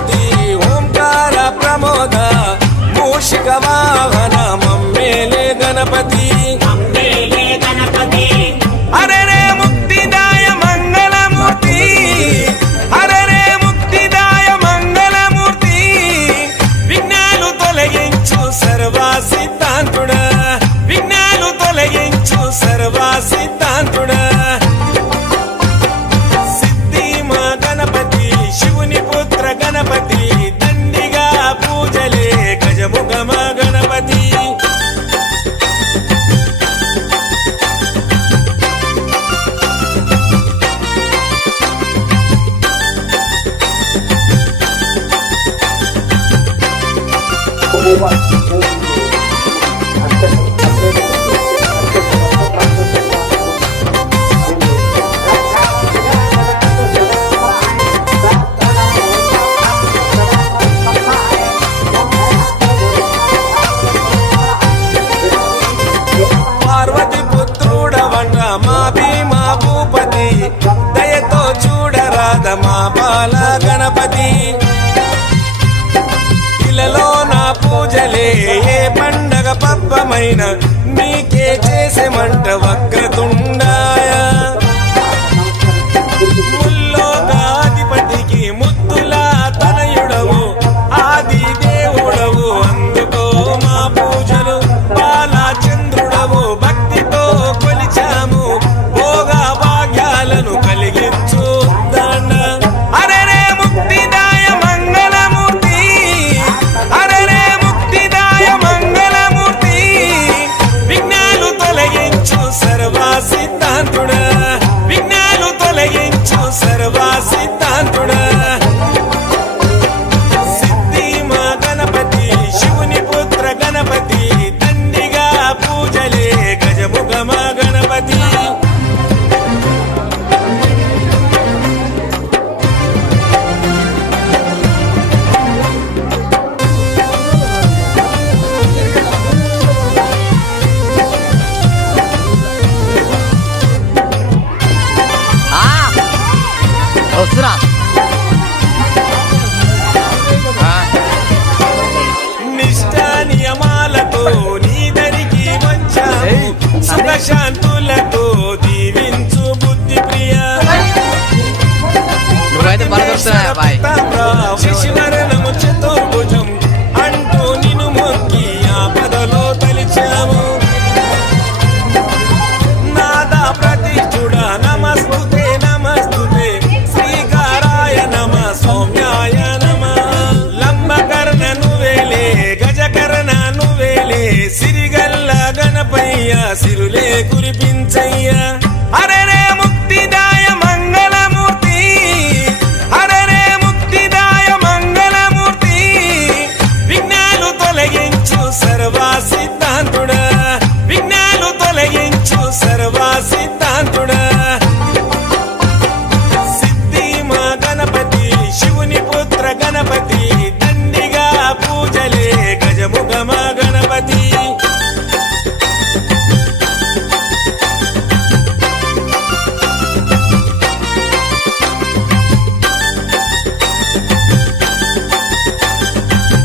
గణపతి ఓంకార ప్రమోద మూషిక వాహన మమ్మేలే గణపతి అరే రే ముక్తిదాయ మంగళమూర్తి అరే రే ముక్తిదాయ మంగళమూర్తి విఘ్నాలు తొలగించు సర్వ సిద్ధాంతుడా విఘ్నాలు తొలగించు సర్వ సిద్ధాంతుడా సిద్ధి మా గణపతి శివుని పుత్ర గణపతి దండిగా పూజలే గజముఖ మా గణపతి పార్వతి పుత్రుడవంట మా భీమా భూపతి దయతో చూడరాద మా బాల గణపతి ఇలలో నా పూజలే ఏ పండగ పబ్బమైన నీకే చేసేమంట వక్రతుండాయ ముల్లోకాధిపతికి ముద్దుల తనయుడవు ఆది దేవుడవు అందుకో మా పూజలు బాలచంద్రుడవు భక్తితో కొలిచాము భోగ భాగ్యాలను కలిగించు దండ అరే రే ముక్తిదాయ మంగళమూర్తి అరే రే ముక్తిదాయ మంగళమూర్తి విఘ్నాలు తొలగించు సర్వ సిద్ధాంతుడా విఘ్నాలు తొలగించు సర్వ సిద్ధాంతుడా సిద్ధి మా గణపతి శివుని పుత్ర గణపతి దండిగా పూజలే గజముఖ మా గణపతి వస్తున్నా నిష్ఠ నియమాలతో నీ దరికి వచ్చాము సుఖశాంతులతో దీవించు బుద్ధి ప్రియ నువ్వైతే బాగా దొరుకుతున్నాయా బాయ్ శిశుమరణము చతుర్భుజం అంటూ నిన్ను మొక్కి ఆపదలో తలిచాము నాదా ప్రతిష్ఠుడ నమస్తుతే నమస్తుతే శ్రీకారాయ నమ సౌమ్యాయ నమ లంబకర్ణ నువ్వేలే గజకర్ణ నువ్వేలే సిరిగల్ల గణపయ్య సిరులే కురిపించయ్య